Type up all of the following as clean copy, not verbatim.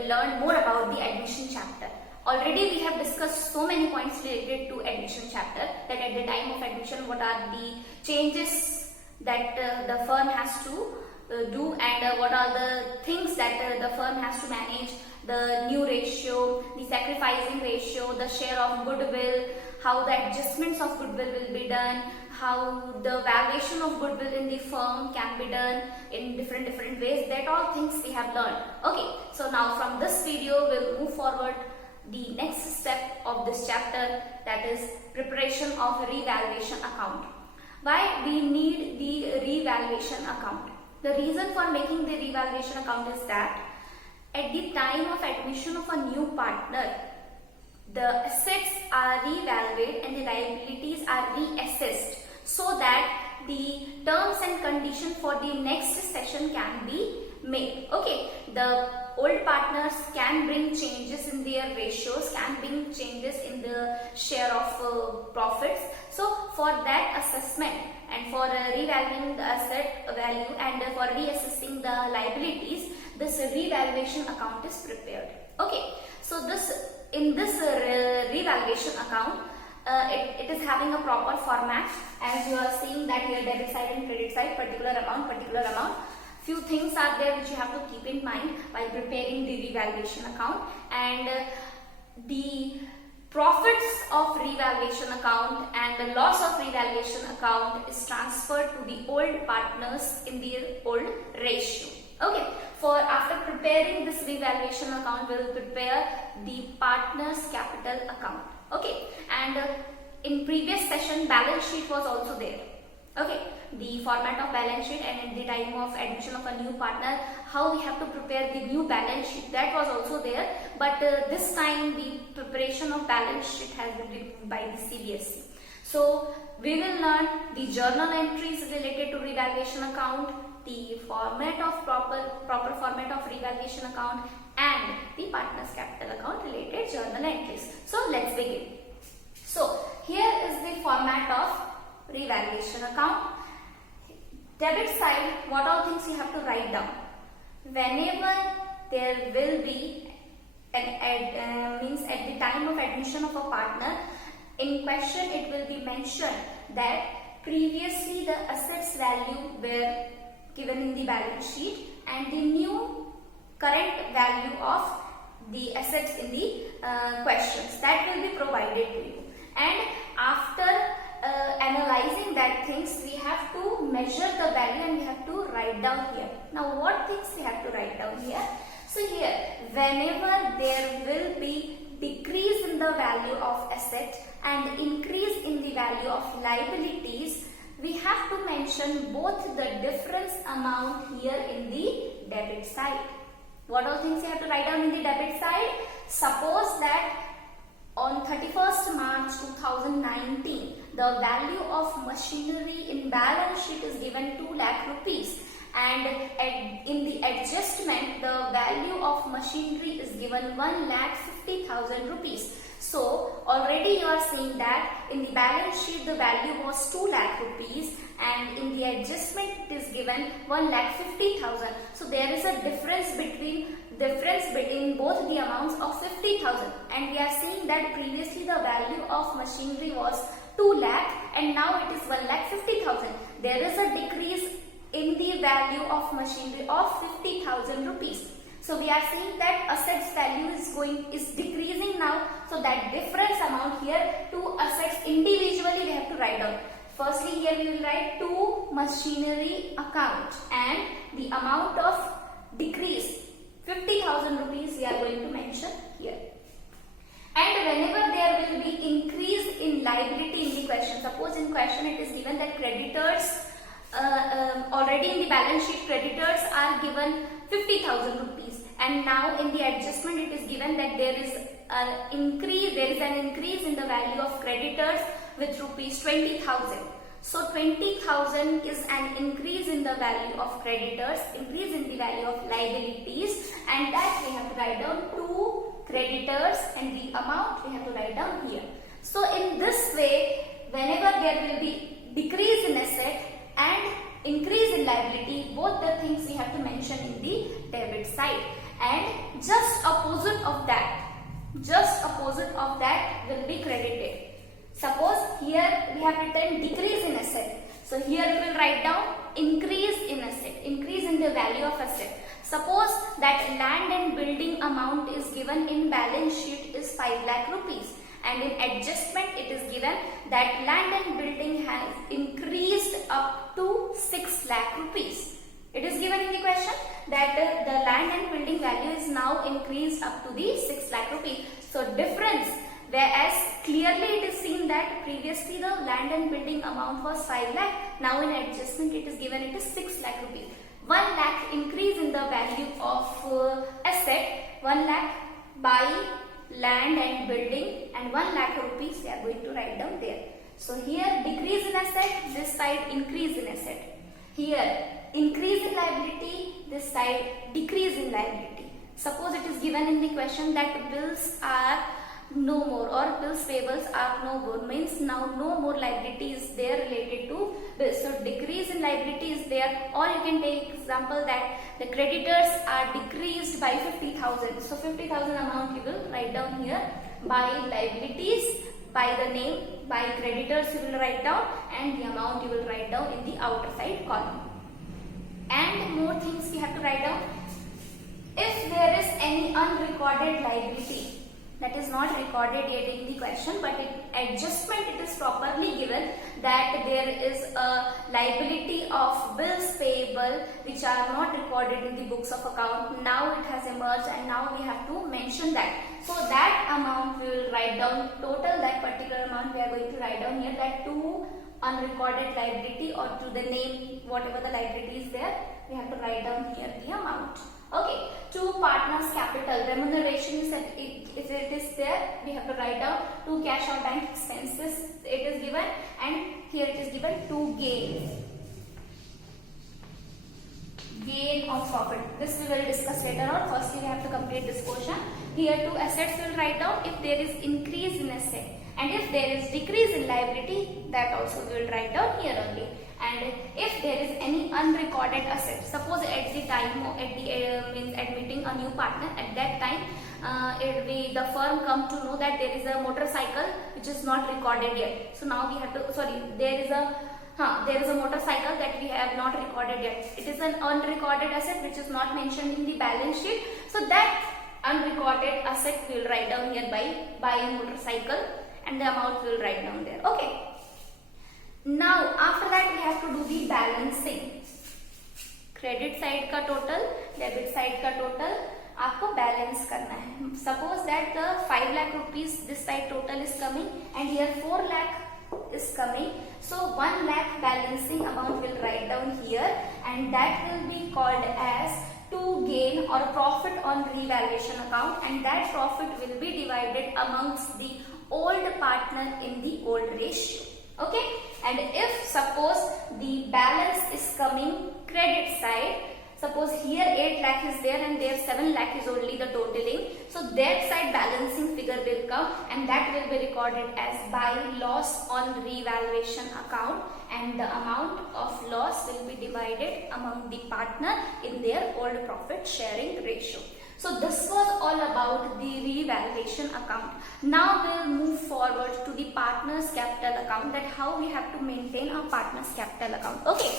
will learn more about the admission chapter. Already we have discussed so many points related to admission chapter, that at the time of admission what are the changes that the firm has to do, and what are the things that the firm has to manage, the new ratio, the sacrificing ratio, the share of goodwill, how the adjustments of goodwill will be done, how the valuation of goodwill in the firm can be done in different ways. That all things we have learned. Okay, so now from this video we'll move forward the next step of this chapter, that is preparation of revaluation account. Why we need the revaluation account? The reason for making the revaluation account is that at the time of admission of a new partner, the assets are revalued and the liabilities are reassessed, so that the terms and conditions for the next session can be made. Okay, the old partners can bring changes in their ratios, can bring changes in the share of profits. So for that assessment and for revaluing the asset value and for reassessing the liabilities, this revaluation account is prepared. Okay, so in this revaluation account, it is having a proper format, as you are seeing that here debit side and credit side, particular amount. Few things are there which you have to keep in mind while preparing the revaluation account, and the profits of revaluation account and the loss of revaluation account is transferred to the old partners in their old ratio. Okay, for after preparing this revaluation account, we will prepare the partners capital account. Okay, and in previous session balance sheet was also there. Okay, the format of balance sheet, and at the time of admission of a new partner, how we have to prepare the new balance sheet, that was also there. But this time the preparation of balance sheet has been written by the CBSE. So we will learn the journal entries related to revaluation account, the format of proper format of revaluation account, and the partners capital account related journal entries. So let's begin. So here is the format of revaluation account. Debit side, what all things you have to write down. Whenever there will be means at the time of admission of a partner, in question it will be mentioned that previously the assets value were given in the balance sheet and the new current value of the assets in the questions, that will be provided to you. And after analyzing that things, we have to measure the value and we have to write down here. Now what things we have to write down here? So here, whenever there will be decrease in the value of asset and increase in the value of liabilities, we have to mention both the difference amount here in the debit side. What all things you have to write down in the debit side? Suppose that on 31st March 2019, the value of machinery in balance sheet is given 2 lakh rupees, and in the adjustment the value of machinery is given 1,50,000 rupees. So already you are seeing that in the balance sheet the value was 2 lakh rupees and in the adjustment it is given 1,50,000. So there is a difference between both the amounts of 50,000, and we are seeing that previously the value of machinery was 2 lakh and now it is 1,50,000. There is a decrease in the value of machinery of 50,000 rupees. So we are seeing that assets value is decreasing now. So that difference amount here, to assets individually we have to write down. Firstly here we will write to machinery account, and the amount of decrease 50,000 rupees we are going to mention here. And whenever there will be increase in liability in the question, suppose in question it is given that creditors, already in the balance sheet creditors are given 50,000 rupees, and now in the adjustment it is given that there is an increase in the value of creditors with rupees 20,000. So 20,000 is an increase in the value of creditors, increase in the value of liabilities, and that we have to write down to creditors, and the amount we have to write down here. So in this way, whenever there will be decrease in asset and increase in liability, both the things we have to mention in the debit side. and just opposite of that will be credited. Suppose here we have written decrease in asset. So here we will write down increase in asset, increase in the value of asset. Suppose that land and building amount is given in balance sheet is 5 lakh rupees, and in adjustment it is given that land and building has increased up to 6 lakh rupees. It is given in the question that the land and building value is now increased up to the 6 lakh rupees. So difference, whereas clearly it is seen that previously the land and building amount was 5 lakh, now in adjustment it is given it is 6 lakh rupees. 1 lakh increase in the value of asset, 1 lakh by land and building, and 1 lakh rupees we are going to write down there. So here decrease in asset, this side increase in asset. Here increase in liability, this side decrease in liability. Suppose it is given in the question that bills are no more or bills payables are no more, means now no more liability is there related to bills. So decrease in liability is there, or you can take example that the creditors are decreased by 50,000. So 50,000 amount you will write down here. By liabilities, by the name, by creditors you will write down, and the amount you will write down in the outer side column. And more things we have to write down. If there is any unrecorded liability that is not recorded yet in the question, but in adjustment it is properly given that there is a liability of bills payable which are not recorded in the books of account. Now it has emerged and now we have to mention that. So that amount we will write down, total that particular amount we are going to write down here, that to unrecorded liability or to the name, whatever the liability is there, we have to write down here the amount. Okay, to partners capital, remuneration is that if it is there, we have to write down to cash or bank expenses, it is given, and here it is given to gain or profit. This we will discuss later on. Firstly we have to complete this portion. Here to assets we will write down if there is increase in asset, and if there is decrease in liability, that also we will write down here only. And if there is any unrecorded asset, suppose at the time or at the means admitting a new partner, at that time the firm come to know that there is a motorcycle which is not recorded yet. So now we have to, there is a motorcycle that we have not recorded yet. It is an unrecorded asset which is not mentioned in the balance sheet. So that unrecorded asset we will write down here by buying motorcycle, and the amount we will write down there. Okay. Now after that we have to do the balancing. Credit side का total, debit side का total आपको balance करना है. Suppose that the 5 lakh rupees this side total is coming, and here 4 lakh is coming. So 1 lakh balancing amount will write down here, and that will be called as to gain or profit on revaluation account, and that profit will be divided amongst the old partner in the old ratio. Okay, and if suppose the balance is coming credit side, suppose here 8 lakh is there and there 7 lakh is only the totaling, so that side balancing figure will come, and that will be recorded as by loss on revaluation account, and the amount of loss will be divided among the partner in their old profit sharing ratio. So this was all about the revaluation account. Now we will move forward to the partners capital account, that how we have to maintain our partners capital account. Okay.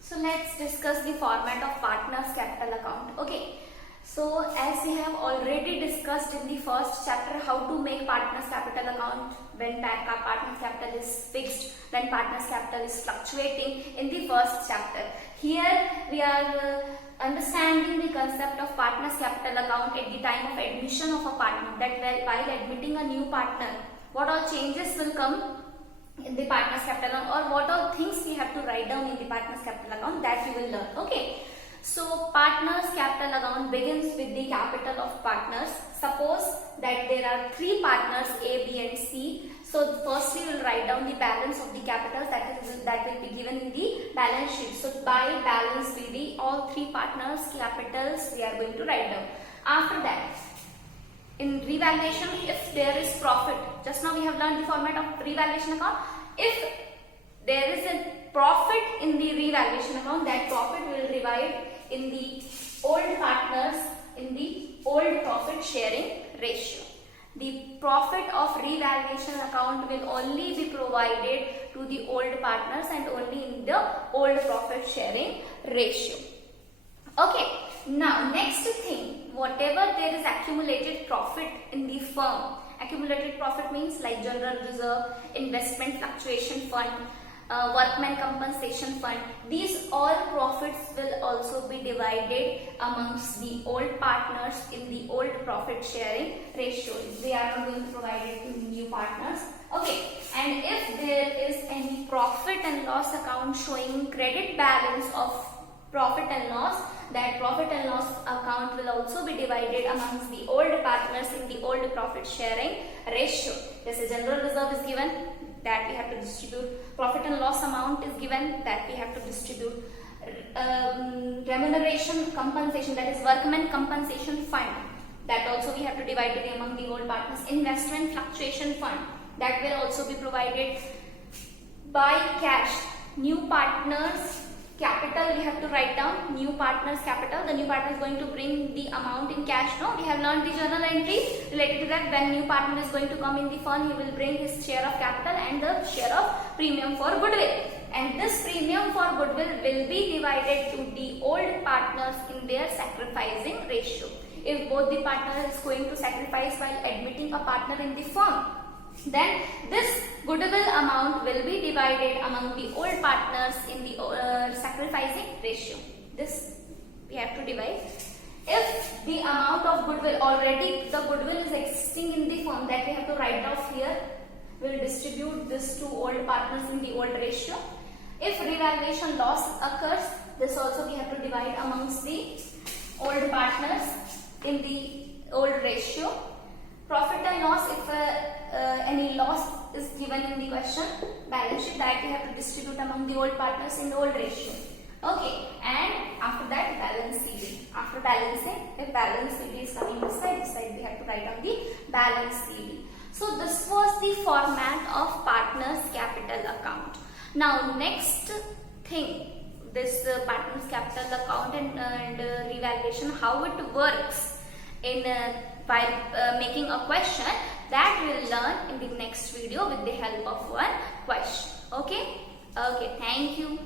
So let's discuss the format of partners capital account. Okay. So as we have already discussed in the first chapter how to make partners capital account when partners capital is fixed, when partners capital is fluctuating in the first chapter. Here we are understanding the concept of partners capital account at the time of admission of a partner, that while admitting a new partner, what all changes will come in the partners capital account, or what all things we have to write down in the partners capital account, that we will learn. Okay. So partners capital account begins with the capital of partners. Suppose that there are 3 partners A, B and C. So firstly we will write down the balance of the capitals that will be given in the balance sheet. So by balance BD, all 3 partners capitals we are going to write down. After that, in revaluation, if there is profit, just now we have learned the format of revaluation account. If there is a profit in the revaluation account, that profit will divide in the old partners in the old profit sharing ratio. The profit of revaluation account will only be provided to the old partners and only in the old profit sharing ratio. Okay, now next thing, whatever there is accumulated profit in the firm, accumulated profit means like general reserve, investment fluctuation fund, workman compensation fund, these all profits will also be divided amongst the old partners in the old profit sharing ratio. They are not going to provide it to new partners. Okay, and if there is any profit and loss account showing credit balance of profit and loss, that profit and loss account will also be divided amongst the old partners in the old profit sharing ratio. There's a general reserve is given, that we have to distribute. Profit and loss amount is given, that we have to distribute. Remuneration compensation, that is workman compensation fund, that also we have to divide it among the old partners. Investment fluctuation fund, that will also be provided by cash. New partners capital, we have to write down new partners capital. The new partner is going to bring the amount in cash. No, we have learned the journal entry related to that. When new partner is going to come in the firm, he will bring his share of capital and the share of premium for goodwill. And this premium for goodwill will be divided to the old partners in their sacrificing ratio. If both the partners is going to sacrifice while admitting a partner in the firm, then this goodwill amount will be divided among the old partners in the sacrificing ratio. This we have to divide. If the amount of goodwill, already the goodwill is existing in the firm, that we have to write off here, we will distribute this to old partners in the old ratio. If revaluation loss occurs, this also we have to divide amongst the old partners in the old ratio. Profit and loss, if any loss is given in the question, balance sheet, that we have to distribute among the old partners in the old ratio. Okay, and after that balance CD. After balancing, if balance CD is coming this side we have to write on the balance CD. So this was the format of partners capital account. Now next thing, this partners capital account and revaluation, how it works in by making a question, that we will learn in the next video with the help of one question. Okay, thank you.